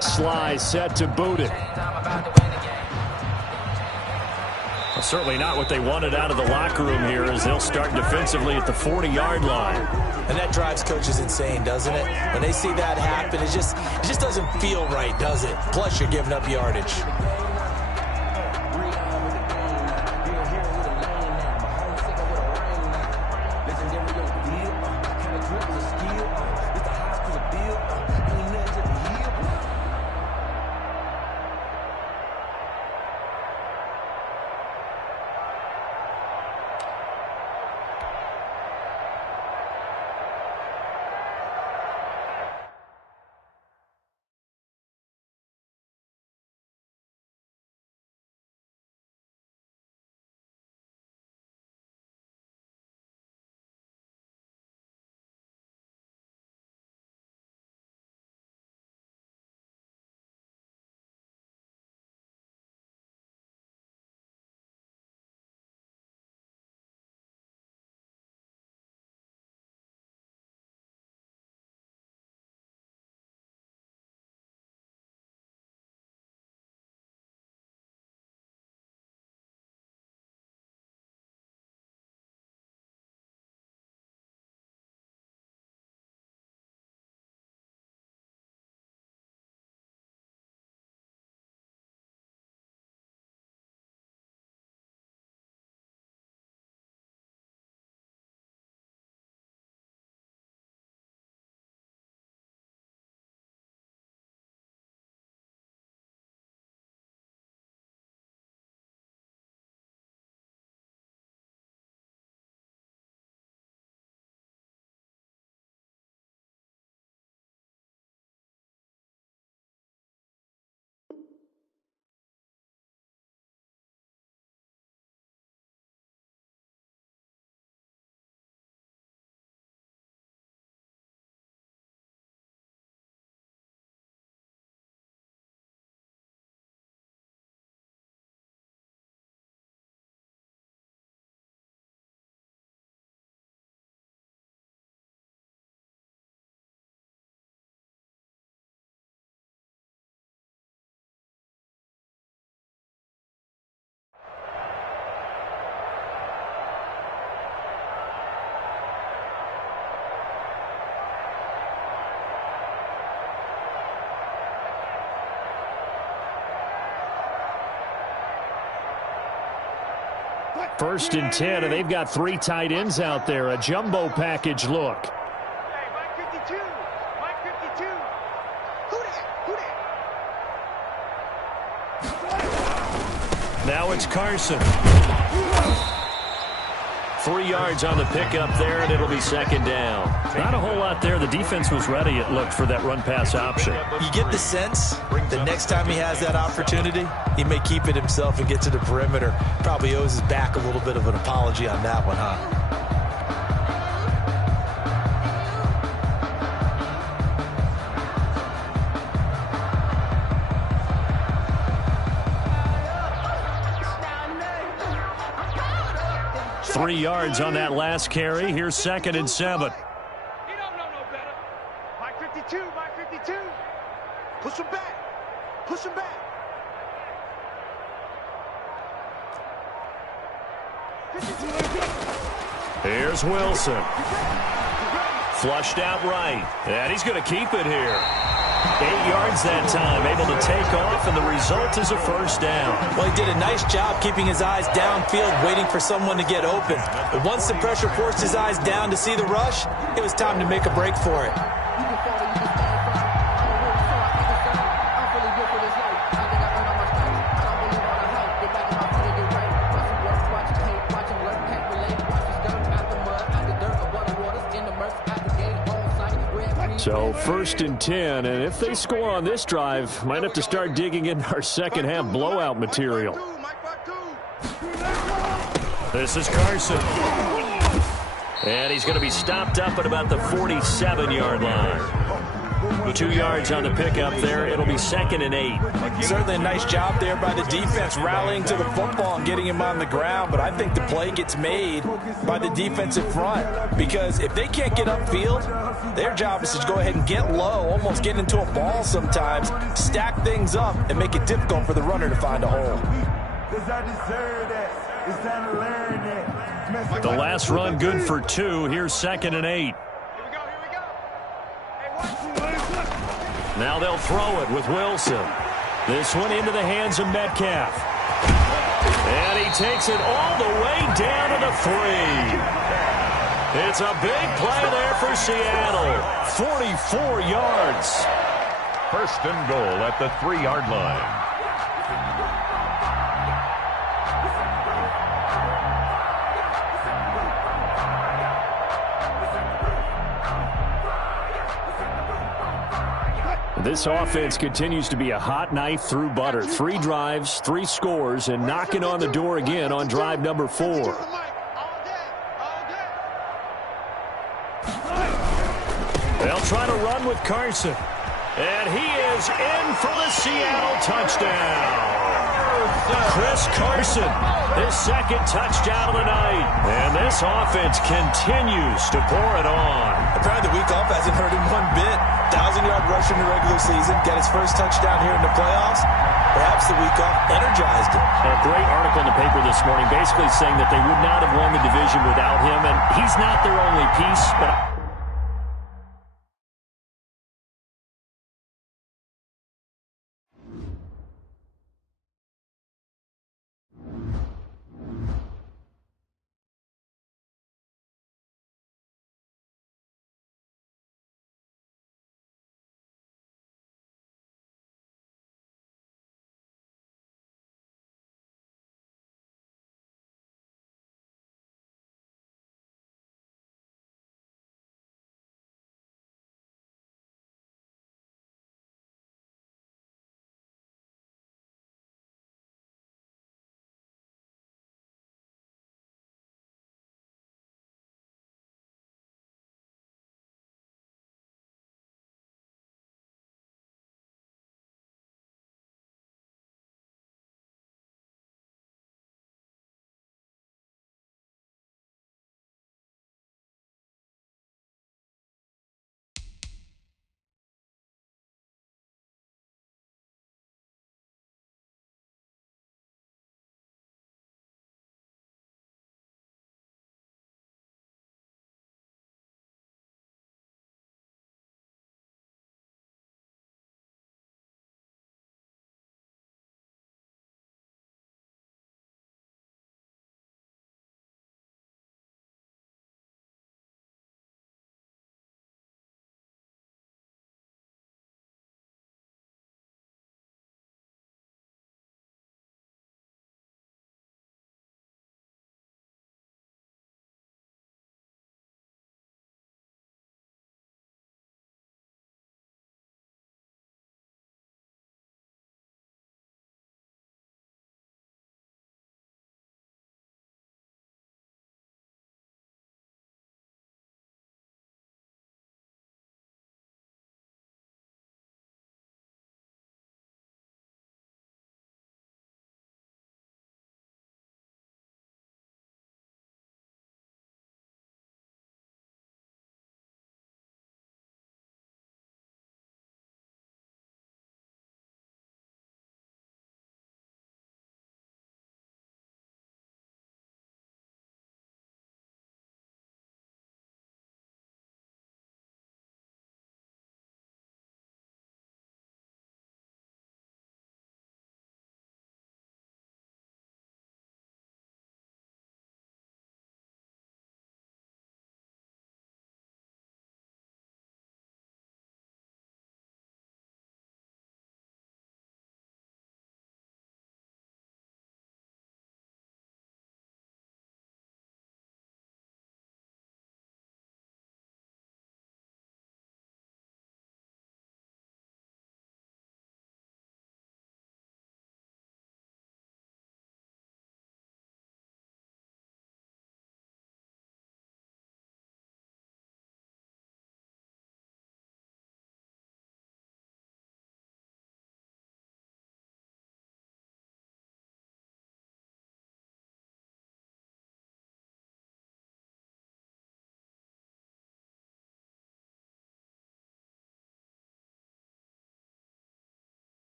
Sly set to boot it. Well, certainly not what they wanted out of the locker room here, as they'll start defensively at the 40-yard line. And that drives coaches insane, doesn't it? When they see that happen, it just doesn't feel right, does it? Plus, you're giving up yardage. First and 10, and they've got 3 tight ends out there. A jumbo package look. Hey, Mike 52. Mike 52. Who that? Now it's Carson. 3 yards on the pickup there, and it'll be second down. Not a whole lot there. The defense was ready, it looked, for that run-pass option. You get the sense the next time he has that opportunity, he may keep it himself and get to the perimeter. Probably owes his back a little bit of an apology on that one, huh? 3 yards on that last carry. Here's second and 7. He don't know no better. Mike 52, Mike 52. Push him back. Push him back. 52. Here's Wilson. Flushed out right. And he's going to keep it here. 8 yards that time, able to take off, and the result is a first down. Well, he did a nice job keeping his eyes downfield, waiting for someone to get open. But once the pressure forced his eyes down to see the rush, it was time to make a break for it. So first and 10, and if they score on this drive, might have to start digging in our second half blowout material. This is Carson. And he's going to be stopped up at about the 47-yard line. The 2 yards on the pickup there. It'll be 2nd and 8. Certainly a nice job there by the defense rallying to the football and getting him on the ground, but I think the play gets made by the defensive front because if they can't get upfield, their job is to go ahead and get low, almost get into a ball sometimes, stack things up, and make it difficult for the runner to find a hole. The last run good for 2. Here's 2nd and 8. Now they'll throw it with Wilson. This one into the hands of Metcalf. And he takes it all the way down to the 3. It's a big play there for Seattle. 44 yards. 1st and goal at the 3-yard line. This offense continues to be a hot knife through butter. 3 drives, 3 scores, and knocking on the door again on drive number 4. They'll try to run with Carson. And he is in for the Seattle touchdown. Chris Carson, his 2nd touchdown of the night. And this offense continues to pour it on. Apparently the week off hasn't hurt him one bit. 1,000-yard rush in the regular season, got his first touchdown here in the playoffs. Perhaps the week off energized him. A great article in the paper this morning basically saying that they would not have won the division without him, and he's not their only piece, but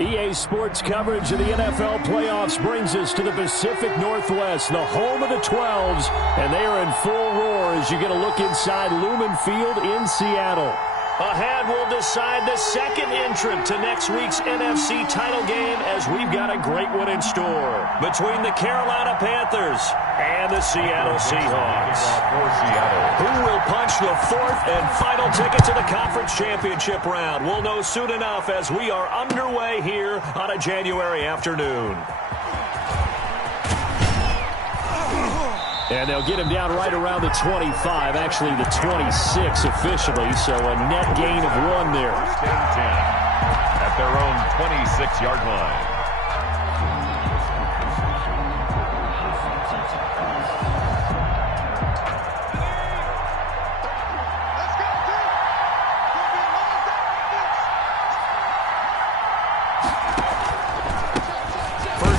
EA Sports coverage of the NFL playoffs brings us to the Pacific Northwest, the home of the 12s, and they are in full roar as you get a look inside Lumen Field in Seattle. Ahead, we'll decide the second entrant to next week's NFC title game as we've got a great one in store between the Carolina Panthers and the Seattle Seahawks. Who will punch the fourth and final ticket to the conference championship round? We'll know soon enough as we are underway here on a January afternoon. And they'll get him down right around the 25, actually the 26 officially, so a net gain of 1 there. First and 10 at their own 26-yard line.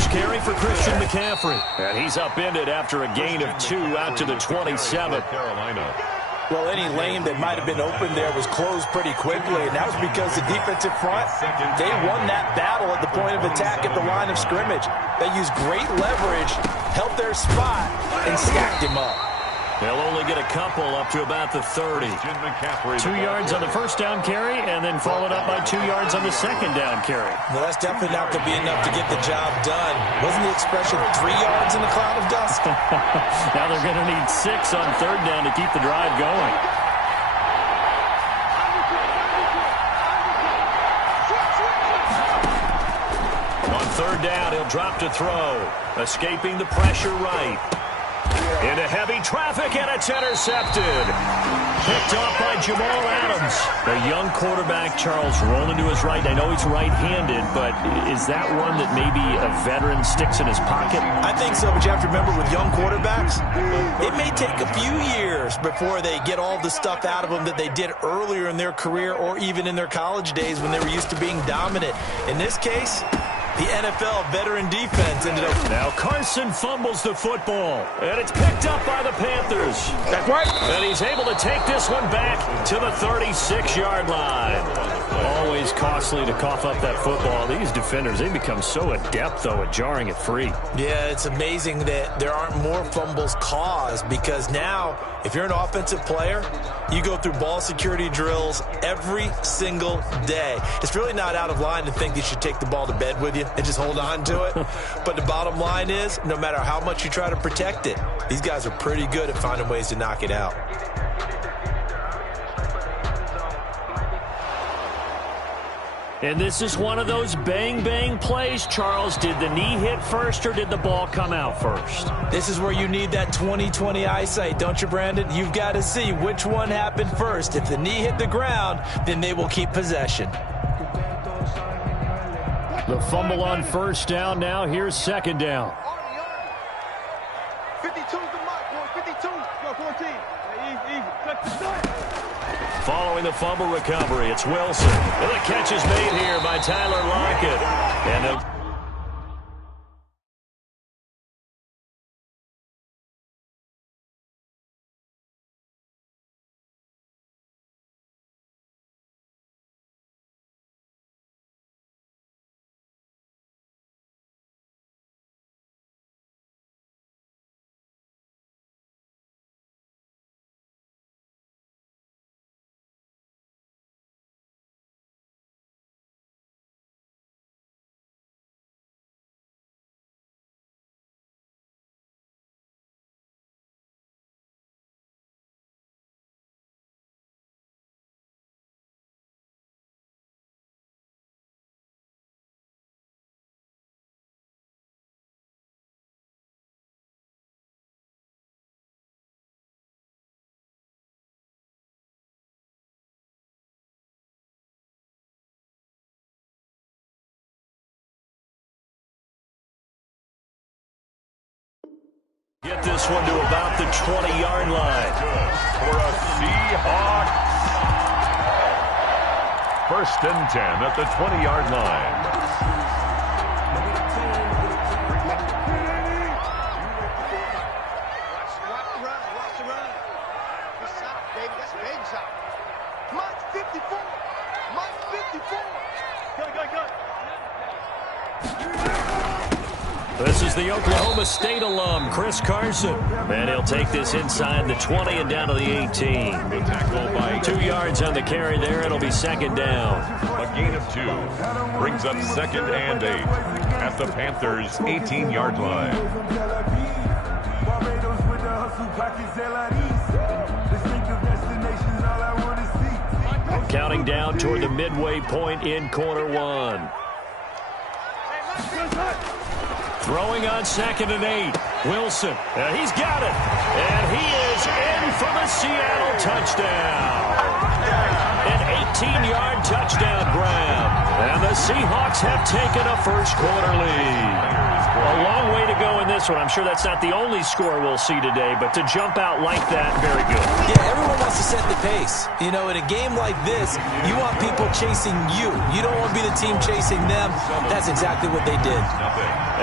Carry for Christian McCaffrey. And he's upended after a gain of 2 out to the 27. Carolina. Well, any lane that might have been open there was closed pretty quickly, and that was because the defensive front, they won that battle at the point of attack at the line of scrimmage. They used great leverage, held their spot, and stacked him up. They'll only get a couple up to about the 30. 2 yards on the first down carry, and then followed up by 2 yards on the second down carry. Well, that's definitely not going to be enough to get the job done. Wasn't the expression 3 yards in a cloud of dust? Now they're going to need 6 on third down to keep the drive going. On third down, he'll drop to throw. Escaping the pressure right. Into heavy traffic, and it's intercepted. Picked off by Jamal Adams. The young quarterback, Charles, rolling to his right. I know he's right-handed, but is that one that maybe a veteran sticks in his pocket? I think so, but you have to remember with young quarterbacks, it may take a few years before they get all the stuff out of them that they did earlier in their career or even in their college days when they were used to being dominant. In this case, the NFL veteran defense ended up. Now Carson fumbles the football, and it's picked up by the Panthers. That's right. And he's able to take this one back to the 36-yard line. Always costly to cough up that football. These defenders, they become so adept, though, at jarring it free. Yeah, it's amazing that there aren't more fumbles caused because now, if you're an offensive player, you go through ball security drills every single day. It's really not out of line to think you should take the ball to bed with you and just hold on to it. But the bottom line is, no matter how much you try to protect it, these guys are pretty good at finding ways to knock it out. And this is one of those bang-bang plays, Charles. Did the knee hit first or did the ball come out first? This is where you need that 20/20 eyesight, don't you, Brandon? You've got to see which one happened first. If the knee hit the ground, then they will keep possession. The fumble on first down. Now here's second down. 52's the mark, boy. 52. Go 14. Easy. Following the fumble recovery, it's Wilson. And the catch is made here by Tyler Lockett. And get this one to about the 20-yard line. For a Seahawks. First and 10 at the 20-yard line. Watch the run. Good shot, baby. That's a baby shot. Mike 54. Mike 54. Go. This is the Oklahoma State alum, Chris Carson. And he'll take this inside the 20 and down to the 18. The tackle by 2 yards on the carry there. It'll be second down. A gain of 2 brings up 2nd and 8 at the Panthers' 18-yard line. Counting down toward the midway point in quarter 1. Throwing on 2nd and 8. Wilson. He's got it. And he is in for the Seattle touchdown. An 18-yard touchdown grab. And the Seahawks have taken a first-quarter lead. A long way to go in this one. I'm sure that's not the only score we'll see today, but to jump out like that, very good. Yeah, everyone wants to set the pace. You know, in a game like this, you want people chasing you. You don't want to be the team chasing them. That's exactly what they did.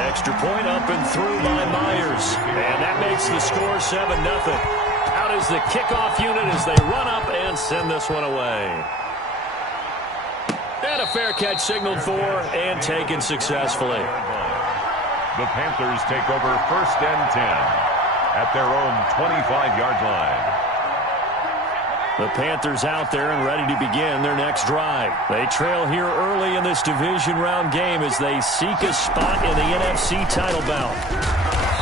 Extra point up and through by Myers. And that makes the score 7-0. Out is the kickoff unit as they run up and send this one away. And a fair catch signaled for and taken successfully. The Panthers take over 1st and 10 at their own 25-yard line. The Panthers out there and ready to begin their next drive. They trail here early in this division round game as they seek a spot in the NFC title bout.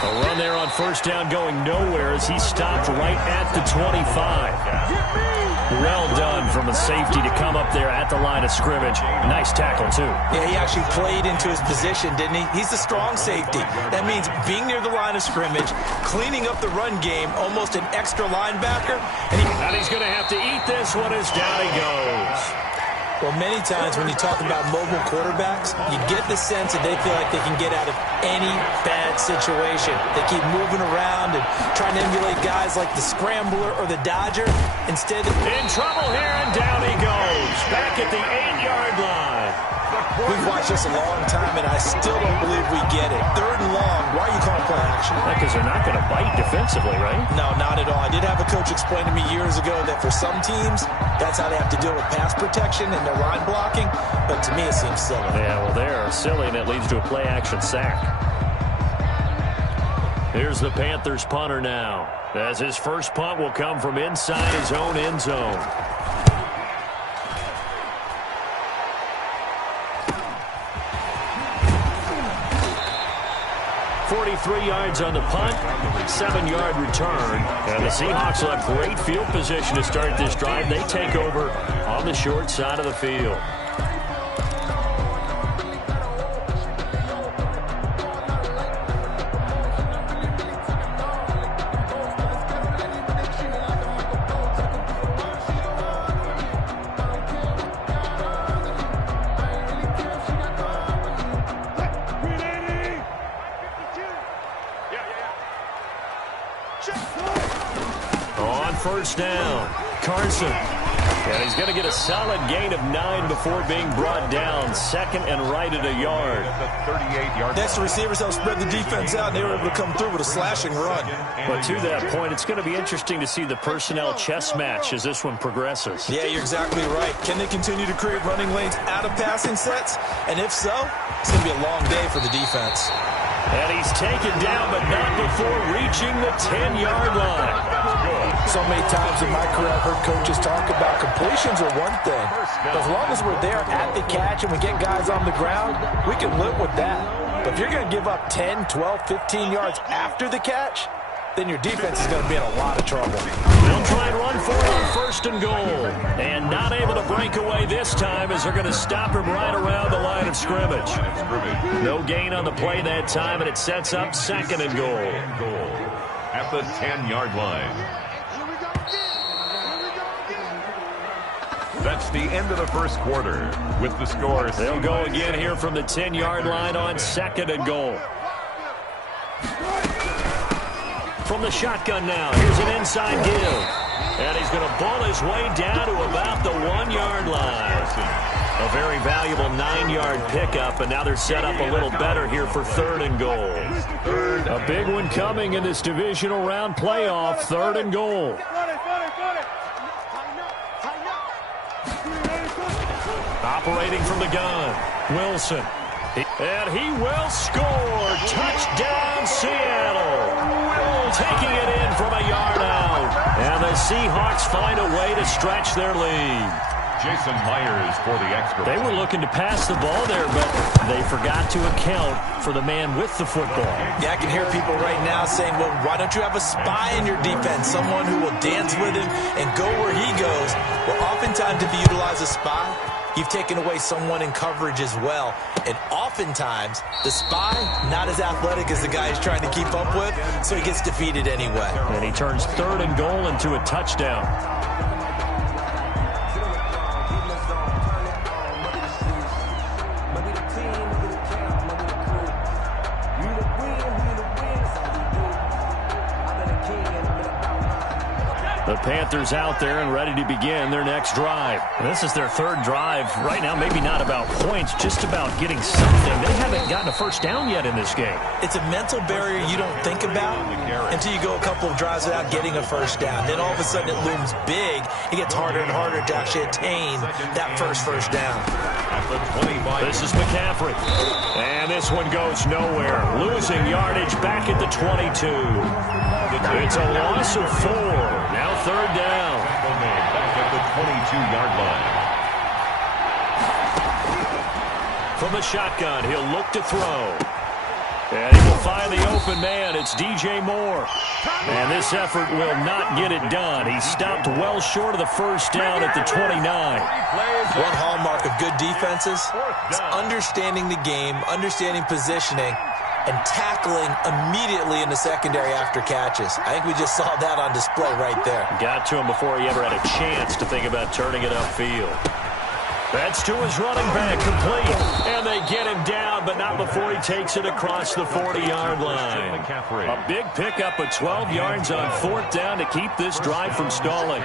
A run there on 1st down going nowhere as he stopped right at the 25. Well done from a safety to come up there at the line of scrimmage. Nice tackle, too. Yeah, he actually played into his position, didn't he? He's the strong safety. That means being near the line of scrimmage, cleaning up the run game, almost an extra linebacker. And he's going to have to eat this one as down he goes. Well, many times when you talk about mobile quarterbacks, you get the sense that they feel like they can get out of any bad situation. They keep moving around and trying to emulate guys like the Scrambler or the Dodger. Instead, in trouble here, and down he goes. Back at the 8-yard line. We've watched this a long time, and I still don't believe we get it. 3rd and long. Why are you calling play action? Because they're not going to bite defensively, right? No, not at all. I did have a coach explain to me years ago that for some teams, that's how they have to deal with pass protection and their line blocking. But to me, it seems silly. Yeah, well, they're silly, and it leads to a play-action sack. Here's the Panthers punter now, as his first punt will come from inside his own end zone. 43 yards on the punt, 7-yard return. And the Seahawks will have great field position to start this drive. They take over on the short side of the field. First down, Carson. And he's going to get a solid gain of 9 before being brought down. 2nd and right at a yard. Next, the receivers help spread the defense out, and they were able to come through with a slashing run. But to that point, it's going to be interesting to see the personnel chess match as this one progresses. Yeah, you're exactly right. Can they continue to create running lanes out of passing sets? And if so, it's going to be a long day for the defense. And he's taken down, but not before reaching the 10-yard line. So many times in my career, I've heard coaches talk about completions are one thing. But as long as we're there at the catch and we get guys on the ground, we can live with that. But if you're going to give up 10, 12, 15 yards after the catch, then your defense is going to be in a lot of trouble. They'll try and run for it on 1st and goal. And not able to break away this time as they're going to stop him right around the line of scrimmage. No gain on the play that time, and it sets up 2nd and goal. At the 10-yard line. That's the end of the first quarter with the score. They'll go again here from the 10-yard line on 2nd and goal. From the shotgun now, here's an inside give. And he's going to ball his way down to about the 1-yard line. A very valuable 9-yard pickup, and now they're set up a little better here for 3rd and goal. A big one coming in this divisional round playoff, 3rd and goal. Operating from the gun, Wilson. And he will score. Touchdown, Seattle. Taking it in from a yard out. And the Seahawks find a way to stretch their lead. Jason Myers for the extra. They were looking to pass the ball there, but they forgot to account for the man with the football. Yeah, I can hear people right now saying, well, why don't you have a spy in your defense, someone who will dance with him and go where he goes? Well, oftentimes if you utilize a spy, you've taken away someone in coverage as well. And oftentimes, the spy, not as athletic as the guy he's trying to keep up with, so he gets defeated anyway. And he turns 3rd and goal into a touchdown. The Panthers out there and ready to begin their next drive. And this is their 3rd drive. Right now, maybe not about points, just about getting something. They haven't gotten a first down yet in this game. It's a mental barrier you don't think about until you go a couple of drives without getting a first down. Then all of a sudden it looms big. It gets harder and harder to actually attain that first down. This is McCaffrey. And this one goes nowhere. Losing yardage back at the 22. It's a loss of 4. Now 3rd down. Back at the 22-yard line. From the shotgun, he'll look to throw. And he will find the open man. It's DJ Moore. And this effort will not get it done. He stopped well short of the first down at the 29. One hallmark of good defenses is understanding the game, understanding positioning, and tackling immediately in the secondary after catches. I think we just saw that on display right there. Got to him before he ever had a chance to think about turning it upfield. That's to his running back, complete. And they get him down, but not before he takes it across the 40-yard line. A big pickup of 12 yards on 4th down to keep this drive from stalling.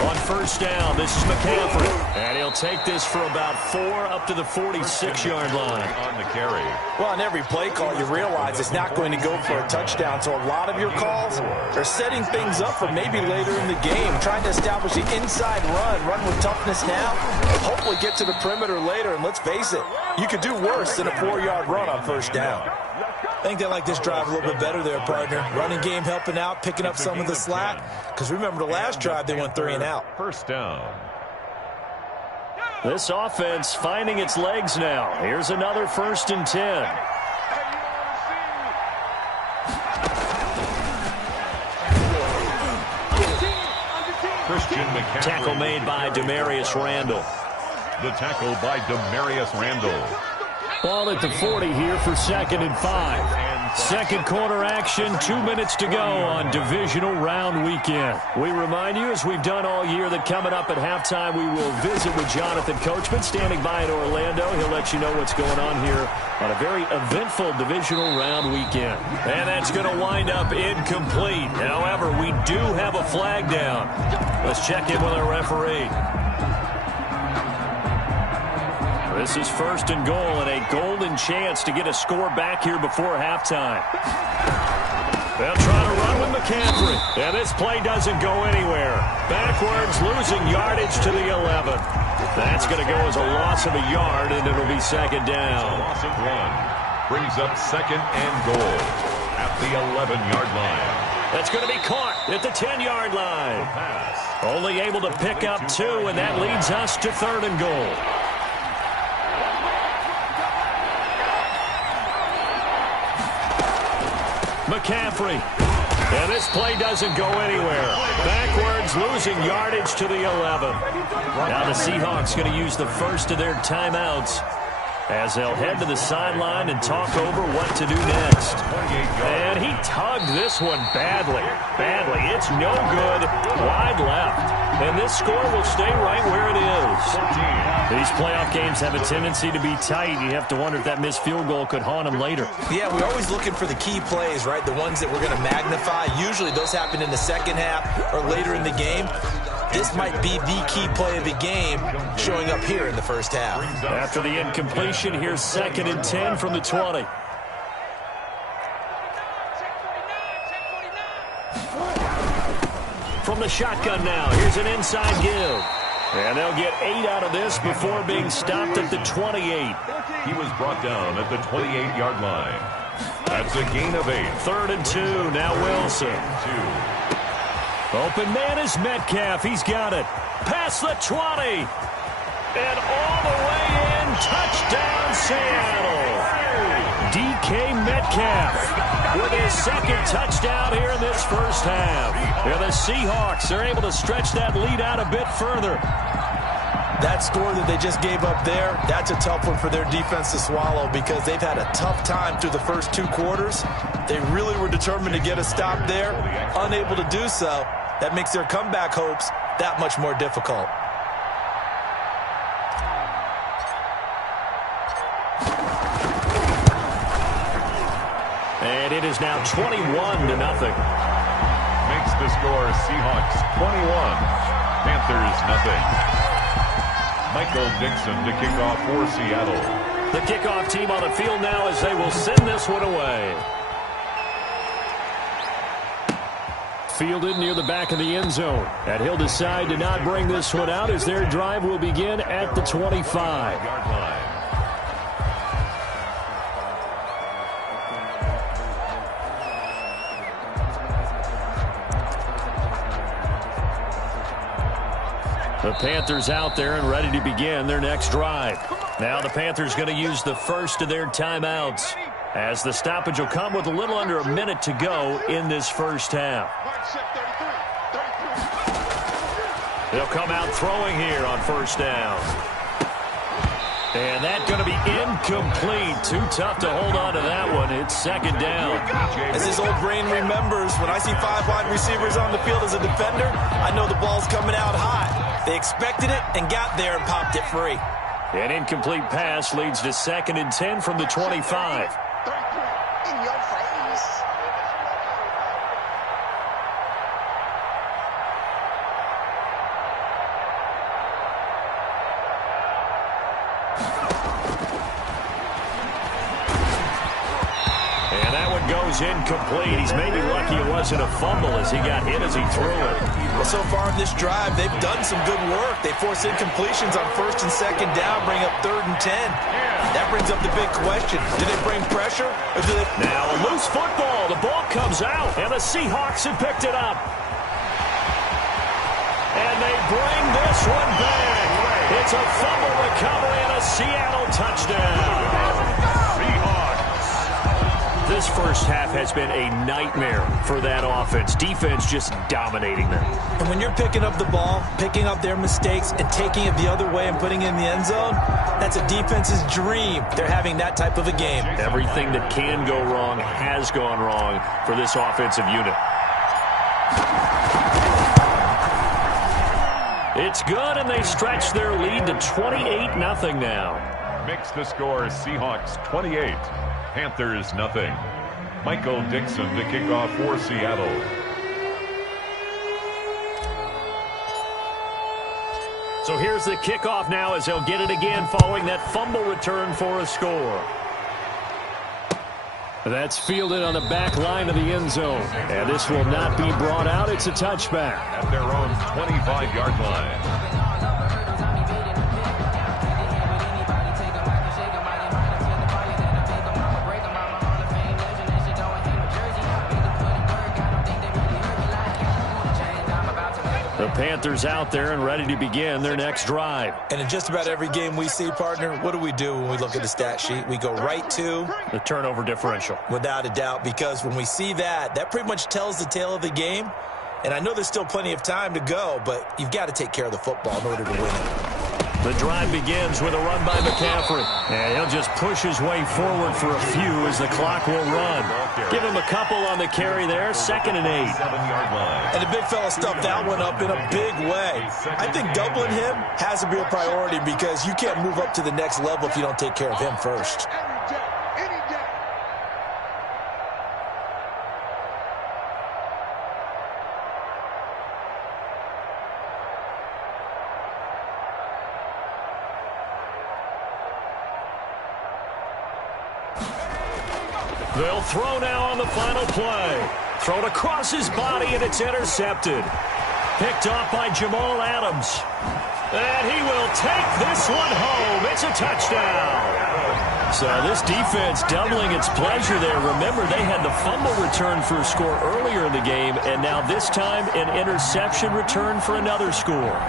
On 1st down, this is McCaffrey. And he'll take this for about 4 up to the 46-yard line. On the carry. Well, on every play call, you realize it's not going to go for a touchdown. So a lot of your calls are setting things up for maybe later in the game, trying to establish the inside run with toughness now, hopefully get to the perimeter later. And let's face it, you could do worse than a 4-yard run on 1st down. I think they like this drive a little bit better there, partner. Running game helping out, picking up some of the slack. Because remember, the last drive, they went 3 and out. 1st down. This offense finding its legs now. Here's another 1st and 10. Christian McCaffrey. Tackle made by Demarius Randall. The tackle by Demarius Randall. Ball at the 40 here for 2nd and 5. Second quarter action, 2 minutes to go on divisional round weekend. We remind you, as we've done all year, that coming up at halftime, we will visit with Jonathan Coachman, standing by in Orlando. He'll let you know what's going on here on a very eventful divisional round weekend. And that's going to wind up incomplete. However, we do have a flag down. Let's check in with our referee. This is 1st and goal and a golden chance to get a score back here before halftime. They'll try to run with McCaffrey. And this play doesn't go anywhere. Backwards, losing yardage to the 11. That's going to go as a loss of a yard, and it'll be 2nd down. Loss of 1. Brings up 2nd and goal at the 11-yard line. That's going to be caught at the 10-yard line. Only able to pick up 2, and that leads us to 3rd and goal. McCaffrey. And this play doesn't go anywhere. Backwards, losing yardage to the 11. Now the Seahawks going to use the first of their timeouts as they'll head to the sideline and talk over what to do next. And he tugged this one badly. It's no good. Wide left. And this score will stay right where it is. These playoff games have a tendency to be tight. You have to wonder if that missed field goal could haunt them later. Yeah, we're always looking for the key plays, right? The ones that we're going to magnify. Usually those happen in the second half or later in the game. This might be the key play of the game showing up here in the first half. After the incompletion, here's 2nd and 10 from the 20. From the shotgun now, here's an inside give. And they'll get 8 out of this before being stopped at the 28. He was brought down at the 28-yard line. That's a gain of 8. 3rd and 2. Now Wilson. Open man is Metcalf. He's got it. Past the 20. And all the way in. Touchdown, Seattle. DK Metcalf with his 2nd touchdown here in this first half. Yeah, the Seahawks are able to stretch that lead out a bit further. That score that they just gave up there, that's a tough one for their defense to swallow because they've had a tough time through the first 2 quarters. They really were determined to get a stop there, unable to do so. That makes their comeback hopes that much more difficult. And it is now 21-0. Makes the score Seahawks 21, Panthers nothing. Michael Dixon to kick off for Seattle. The kickoff team on the field now as they will send this one away. Fielded near the back of the end zone. And he'll decide to not bring this one out as their drive will begin at the 25-yard line. The Panthers out there and ready to begin their next drive. Now the Panthers going to use the first of their timeouts as the stoppage will come with a little under a minute to go in this first half. They'll come out throwing here on first down. And that's going to be incomplete. Too tough to hold on to that one. It's 2nd down. As his old brain remembers, when I see 5 wide receivers on the field as a defender, I know the ball's coming out high. They expected it and got there and popped it free. An incomplete pass leads to 2nd and 10 from the 25. In your face. And that one goes incomplete. He's maybe lucky it wasn't a fumble as he got hit as he threw it. Well, so far in this drive, they've done some good work. They force incompletions on 1st and 2nd down, bring up 3rd and 10. That brings up the big question. Do they bring pressure or do they... Now a loose football. The ball comes out, and the Seahawks have picked it up. And they bring this one back. It's a fumble recovery and a Seattle touchdown. This first half has been a nightmare for that offense. Defense just dominating them. And when you're picking up the ball, picking up their mistakes, and taking it the other way and putting it in the end zone, that's a defense's dream. They're having that type of a game. Everything that can go wrong has gone wrong for this offensive unit. It's good, and they stretch their lead to 28-0 now. Makes the score Seahawks 28, Panthers nothing. Michael Dixon to kick off for Seattle. So here's the kickoff now as they'll get it again following that fumble return for a score. That's fielded on the back line of the end zone. And this will not be brought out. It's a touchback. At their own 25-yard line. The Panthers out there and ready to begin their next drive. And in just about every game we see, partner, what do we do when we look at the stat sheet? We go right to the turnover differential. Without a doubt, because when we see that, that pretty much tells the tale of the game. And I know there's still plenty of time to go, but you've got to take care of the football in order to win it. The drive begins with a run by McCaffrey. And he'll just push his way forward for a few as the clock will run. Give him a couple on the carry there, 2nd and 8. 7-yard line. And the big fella stuffed that one up in a big way. I think doubling him has to be a priority because you can't move up to the next level if you don't take care of him first. They'll throw now on the final play. Thrown across his body, and it's intercepted. Picked off by Jamal Adams. And he will take this one home. It's a touchdown. So this defense doubling its pleasure there. Remember, they had the fumble return for a score earlier in the game, and now this time an interception return for another score.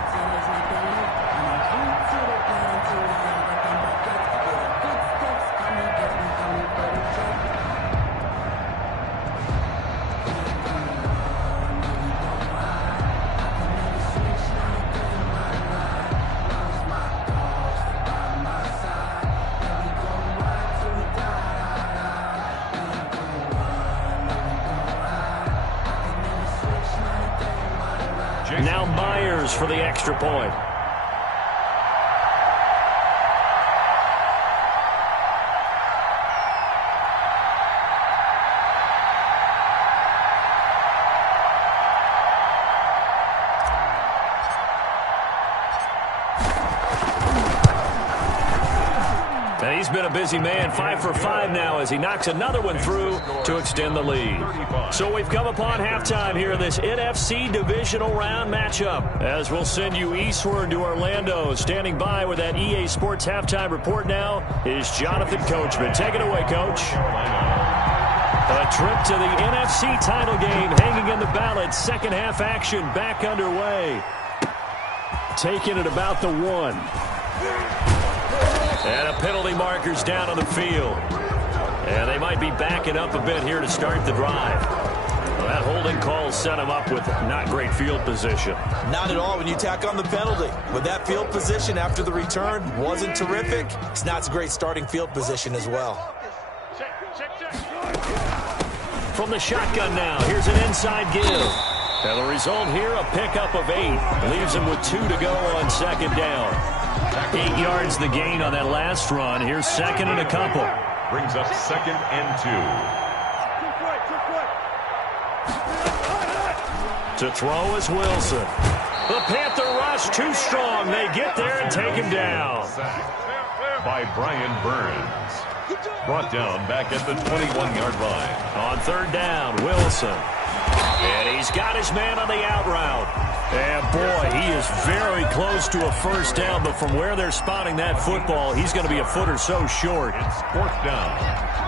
Now Myers for the extra point. And he's been a busy man, 5 for 5 now as he knocks another one through to extend the lead. So we've come upon halftime here in this NFC divisional round matchup. As we'll send you eastward to Orlando. Standing by with that EA Sports halftime report now is Jonathan Coachman. Take it away, Coach. A trip to the NFC title game hanging in the balance. Second half action back underway. Taking it about the 1. And a penalty marker's down on the field. And they might be backing up a bit here to start the drive. Well, that holding call set him up with not great field position. Not at all when you tack on the penalty. With that field position after the return wasn't terrific. It's not a great starting field position as well. From the shotgun now, here's an inside give. And the result here, a pickup of 8. Leaves him with 2 to go on second down. 8 yards the gain on that last run. Here's second and a couple. Brings up 2nd and 2. To throw is Wilson. The Panther rush too strong. They get there and take him down. By Brian Burns. Brought down back at the 21-yard line. On third down, Wilson. And he's got his man on the out route. And, boy, he is very close to a first down, but from where they're spotting that football, he's going to be a foot or so short. It's 4th down.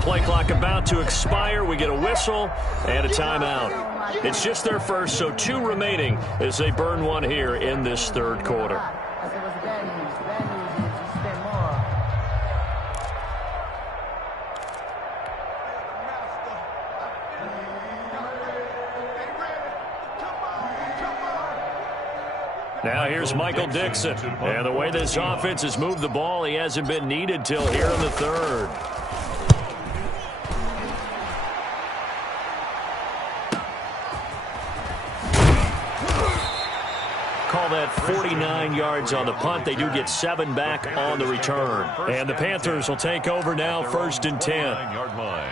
Play clock about to expire. We get a whistle and a timeout. It's just their first, so 2 remaining as they burn one here in this third quarter. Now here's Michael Dixon. And the way this offense has moved the ball, he hasn't been needed till here in the third. Call that 49 yards on the punt. They do get 7 back on the return. And the Panthers will take over now, 1st and 10. 9-yard line.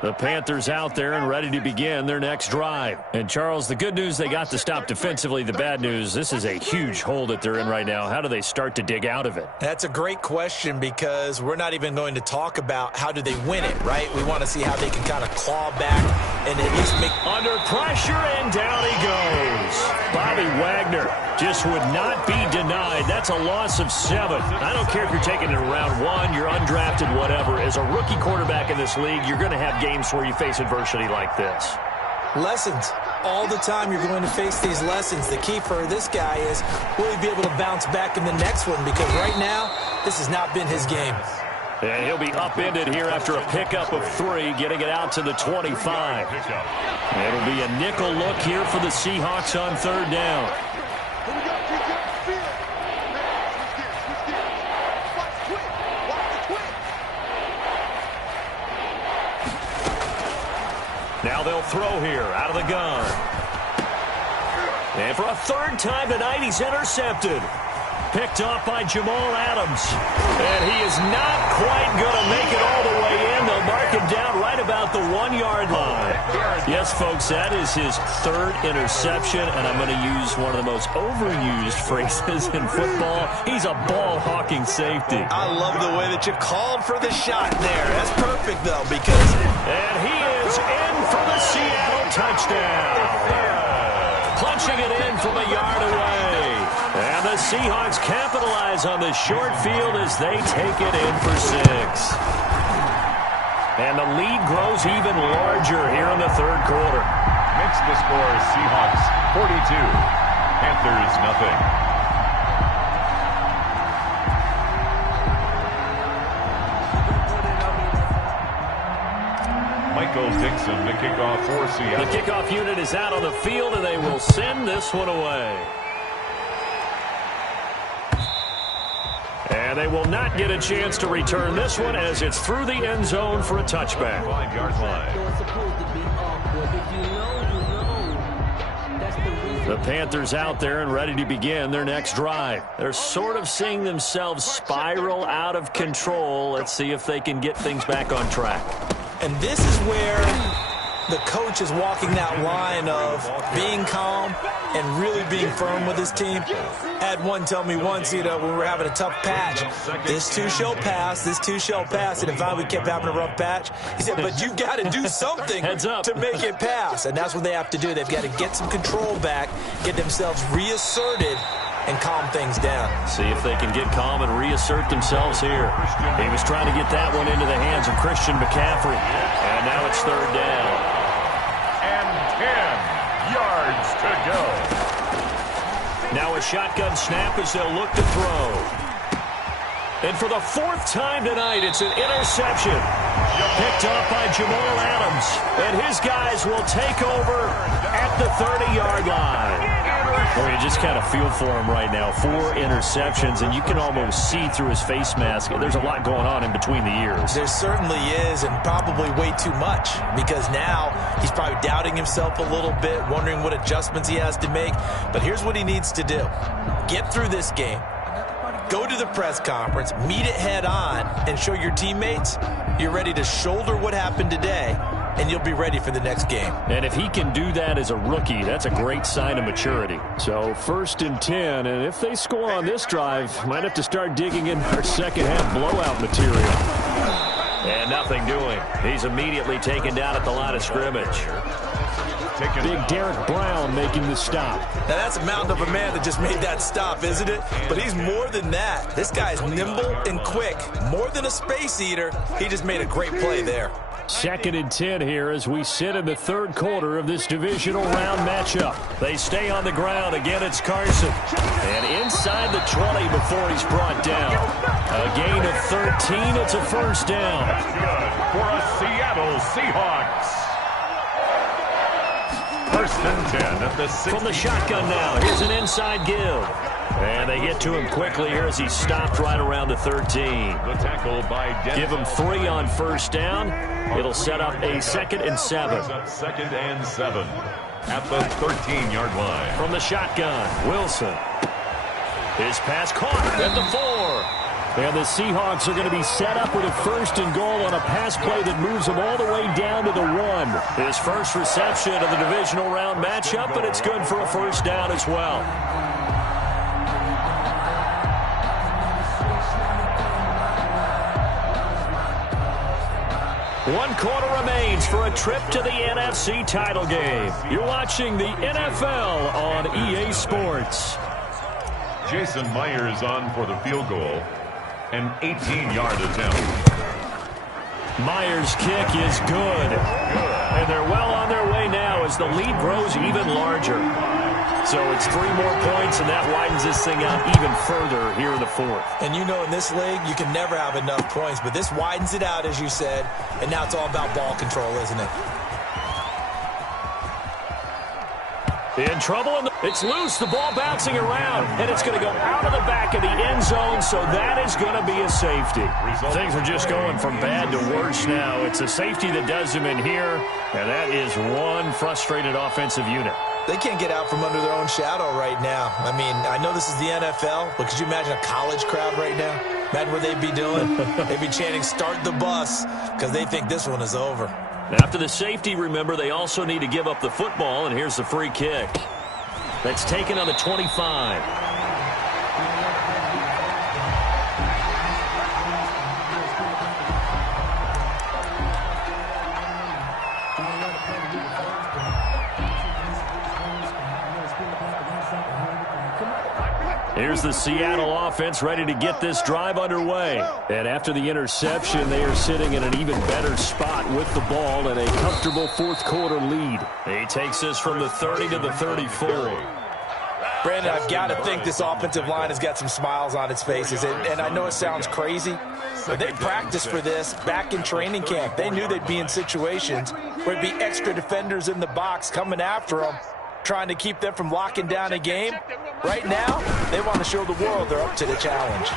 The Panthers out there and ready to begin their next drive. And, Charles, the good news, they got to stop defensively. The bad news, this is a huge hole that they're in right now. How do they start to dig out of it? That's a great question because we're not even going to talk about how do they win it, right? We want to see how they can kind of claw back and at least make... Under pressure, and down he goes. Bobby Wagner just would not be denied. That's a loss of 7. I don't care if you're taking it in round 1, you're undrafted, whatever. As a rookie quarterback in this league, you're going to have games where you face adversity like this. Lessons. All the time you're going to face these lessons. The key for this guy is, will he be able to bounce back in the next one? Because right now, this has not been his game. And he'll be upended here after a pickup of 3, getting it out to the 25. It'll be a nickel look here for the Seahawks on 3rd down. Now they'll throw here out of the gun. And for a 3rd time tonight, he's intercepted. Picked off by Jamal Adams. And he is not quite going to make it all the way in. They'll mark him down right about the 1-yard line. Yes, folks, that is his 3rd interception, and I'm going to use one of the most overused phrases in football. He's a ball-hawking safety. I love the way that you called for the shot there. That's perfect, though, because... And he is in for the Seattle touchdown. Punching it in from a yard away. And the Seahawks capitalize on the short field as they take it in for 6. And the lead grows even larger here in the 3rd quarter. Makes the score Seahawks 42, Panthers nothing. Michael Dixon to kick off for Seattle. The kickoff unit is out on the field, and they will send this one away. And they will not get a chance to return this one as it's through the end zone for a touchback. 5-yard line. The Panthers out there and ready to begin their next drive. They're sort of seeing themselves spiral out of control. Let's see if they can get things back on track. And this is where the coach is walking that line of being calm and really being firm with his team. I had one tell me once, when we were having a tough patch, this too shall pass, this too shall pass. And if we kept having a rough patch, he said, but you've got to do something to make it pass. And that's what they have to do. They've got to get some control back, get themselves reasserted, and calm things down. See if they can get calm and reassert themselves here. He was trying to get that one into the hands of Christian McCaffrey. And now it's 3rd down. And 10 yards to go. Now a shotgun snap as they'll look to throw. And for the 4th time tonight, it's an interception. Picked off by Jamal Adams. And his guys will take over at the 30-yard line. Well, you just kind of feel for him right now. 4 interceptions, and you can almost see through his face mask. There's a lot going on in between the ears. There certainly is, and probably way too much, because now he's probably doubting himself a little bit, wondering what adjustments he has to make. But here's what he needs to do. Get through this game. Go to the press conference, meet it head on, and show your teammates you're ready to shoulder what happened today, and you'll be ready for the next game. And if he can do that as a rookie, that's a great sign of maturity. So 1st and 10, and if they score on this drive, might have to start digging in our second-half blowout material. And nothing doing. He's immediately taken down at the line of scrimmage. Big Derek Brown making the stop. Now that's a mountain of a man that just made that stop, isn't it? But he's more than that. This guy's nimble and quick. More than a space eater. He just made a great play there. 2nd and 10 here as we sit in the 3rd quarter of this divisional round matchup. They stay on the ground. Again, it's Carson. And inside the 20 before he's brought down. A gain of 13. It's a 1st down. That's good for a Seattle Seahawks. 1st and 10 at the 60. From the shotgun now. Here's an inside give. And they get to him quickly here as he stopped right around the 13. The tackle by Denzel. Give him 3 on 1st down. It'll set up a 2nd and 7. 2nd and 7 at the 13-yard line. From the shotgun, Wilson. His pass caught at the 4. And the Seahawks are going to be set up with a 1st and goal on a pass play that moves them all the way down to the 1. His first reception of the divisional round matchup, but it's good for a 1st down as well. One quarter remains for a trip to the NFC title game. You're watching the NFL on EA Sports. Jason Myers on for the field goal. An 18-yard attempt. Myers' kick is good. And they're well on their way now as the lead grows even larger. So it's 3 more points, and that widens this thing out even further here in the 4th. And you know in this league, you can never have enough points, but this widens it out, as you said, and now it's all about ball control, isn't it? In trouble, and it's loose. The ball bouncing around, and it's going to go out of the back of the end zone, so that is going to be a safety. Things are just going from bad to worse now. It's a safety that does them in here, and that is one frustrated offensive unit. They can't get out from under their own shadow right now. I mean, I know this is the NFL, but could you imagine a college crowd right now? Imagine what they'd be doing. They'd be chanting, "Start the bus," because they think this one is over. After the safety, remember, they also need to give up the football, and here's the free kick. That's taken on the 25. Here's the Seattle offense ready to get this drive underway. And after the interception, they are sitting in an even better spot with the ball and a comfortable 4th quarter lead. He takes this from the 30 to the 34. Brandon, I've got to think this offensive line has got some smiles on its faces. And I know it sounds crazy, but they practiced for this back in training camp. They knew they'd be in situations where there'd be extra defenders in the box coming after them, trying to keep them from locking down a game. Right now, they want to show the world they're up to the challenge.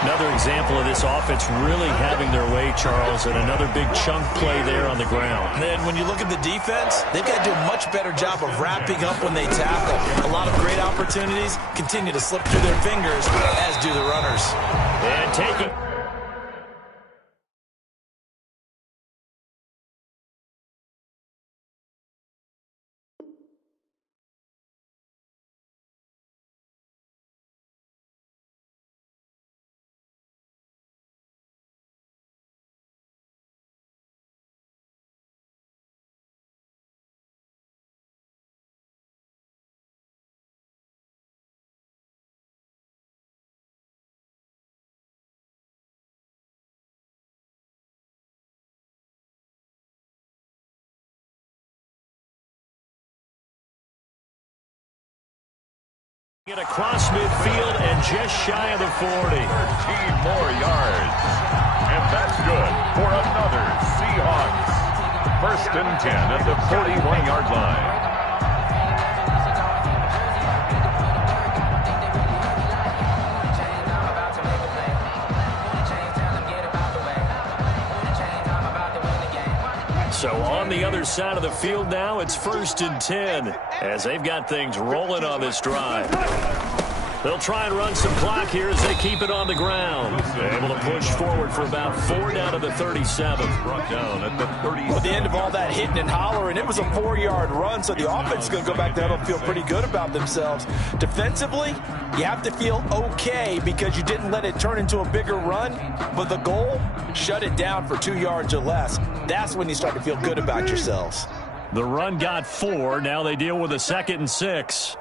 Another example of this offense really having their way, Charles, and another big chunk play there on the ground. And then when you look at the defense, they've got to do a much better job of wrapping up when they tackle. A lot of great opportunities continue to slip through their fingers, as do the runners. And taking... Get across midfield and just shy of the 40. 13 more yards. And that's good for another Seahawks. 1st and 10 at the 41-yard line. So on the other side of the field now, it's 1st and 10 as they've got things rolling on this drive. They'll try and run some clock here as they keep it on the ground. They're able to push forward for about 4 down to the 37. Brought down at the 30. At the end of all that hitting and hollering, it was a 4-yard run, so the offense is going to go back there and feel pretty good about themselves. Defensively, you have to feel okay because you didn't let it turn into a bigger run, but the goal, shut it down for 2 yards or less. That's when you start to feel good about yourselves. The run got 4. Now they deal with a 2nd and 6.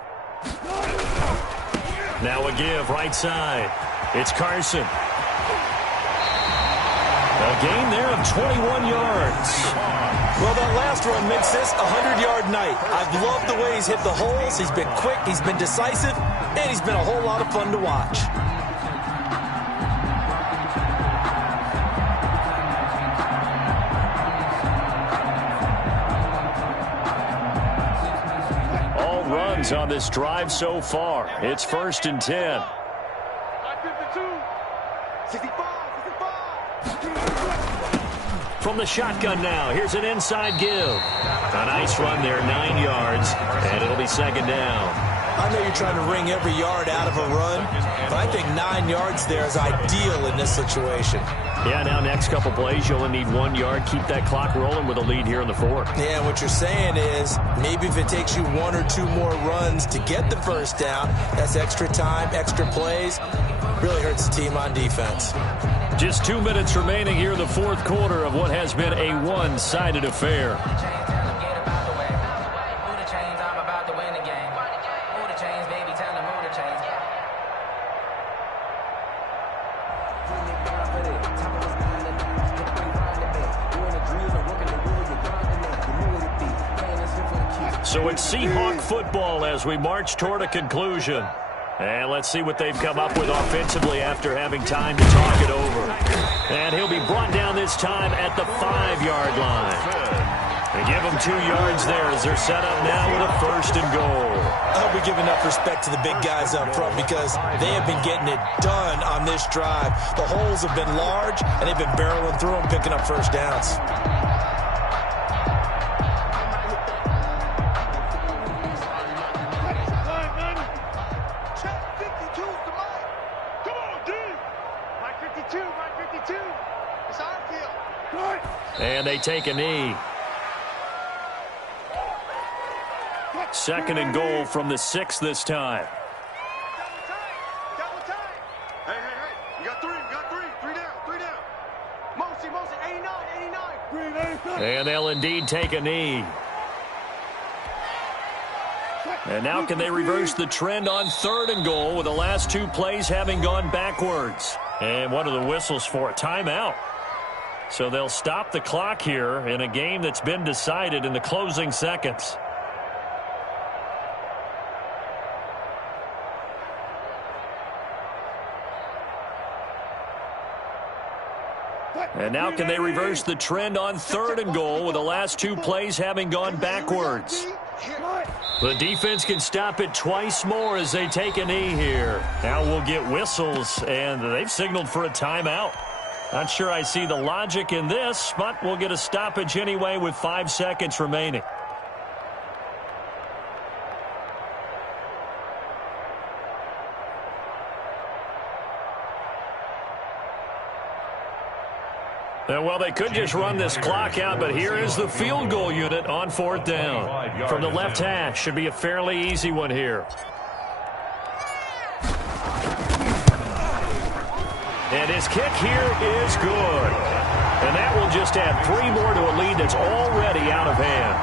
Now a give right side. It's Carson. A gain there of 21 yards. Well, that last run makes this a 100-yard night. I've loved the way he's hit the holes. He's been quick, he's been decisive, and he's been a whole lot of fun to watch. On this drive so far. It's 1st and 10. 65. From the shotgun now, here's an inside give. A nice run there, 9 yards, and it'll be 2nd down. I know you're trying to wring every yard out of a run, but I think 9 yards there is ideal in this situation. Yeah, now next couple plays, you only need 1 yard. Keep that clock rolling with a lead here in the fourth. Yeah, what you're saying is maybe if it takes you 1 or 2 more runs to get the first down, that's extra time, extra plays. Really hurts the team on defense. Just 2 minutes remaining here in the fourth quarter of what has been a one-sided affair. So it's Seahawk football as we march toward a conclusion. And let's see what they've come up with offensively after having time to talk it over. And he'll be brought down this time at the 5-yard line. They give them 2 yards there as they're set up now with a first and goal. I hope we give enough respect to the big guys up front because they have been getting it done on this drive. The holes have been large, and they've been barreling through them, picking up first downs. And they take a knee. Second and goal from the 6 this time. Hey. You got three down. Mosi, 89. And they'll indeed take a knee. And now can they reverse the trend on 3rd and goal with the last 2 plays having gone backwards? And what are the whistles for? A timeout. So they'll stop the clock here in a game that's been decided in the closing seconds. And now can they reverse the trend on 3rd and goal with the last 2 plays having gone backwards? The defense can stop it twice more as they take a knee here. Now we'll get whistles, and they've signaled for a timeout. Not sure I see the logic in this, but we'll get a stoppage anyway with 5 seconds remaining. Well, they could just run this clock out, but here is the field goal unit on 4th down. From the left hash, should be a fairly easy one here. And his kick here is good. And that will just add 3 more to a lead that's already out of hand.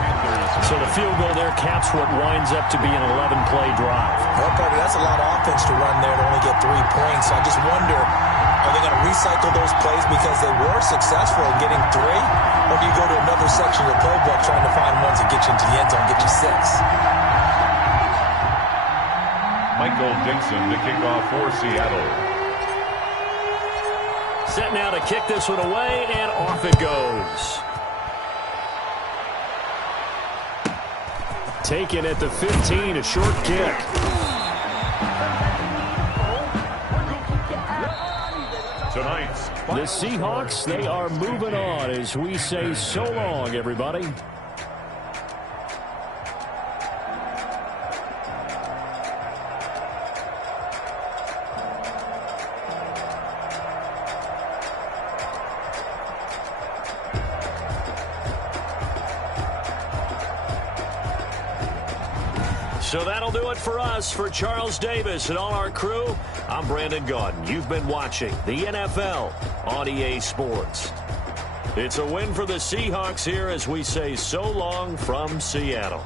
So the field goal there caps what winds up to be an 11-play drive. Well, Parker, that's a lot of offense to run there to only get 3 points. So I just wonder, are they going to recycle those plays because they were successful in getting 3? Or do you go to another section of the playbook trying to find ones that get you into the end zone, get you 6? Michael Dixon to kick off for Seattle. Set now to kick this one away, and off it goes. Taken at the 15, a short kick. Tonight's The Seahawks, they are moving on as we say so long, everybody. So that'll do it for us. For Charles Davis and all our crew, I'm Brandon Gaudin. You've been watching the NFL on EA Sports. It's a win for the Seahawks here as we say so long from Seattle.